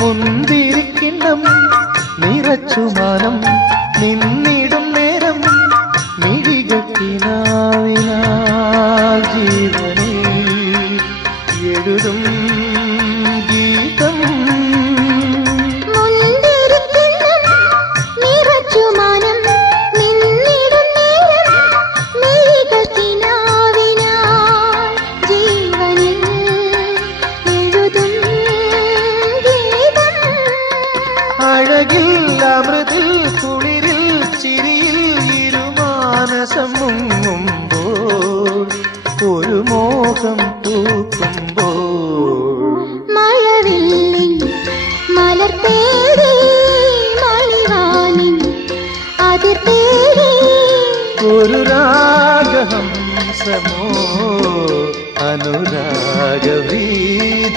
മുന്തിരിക്കിണ്ണം നിറച്ചു മാനം നിന്നിടും നേരം മിഴികത്തിനാവിനാൽ ജീവനെ എഴുതും ഗീതം. അഴകിൽ അമൃതിൽ കുളിരിൽ ചിരിയിൽ ഇരുമാനസം മുങ്ങുമ്പോൾ ഒരു മോഹം തൂക്കുമ്പോൾ മഴവില്ലിൻ മലർ തേടി മണിവാനിൻ അതിർ തേടി ഒരു രാഗഹംസമോ അനുരാഗവീഥി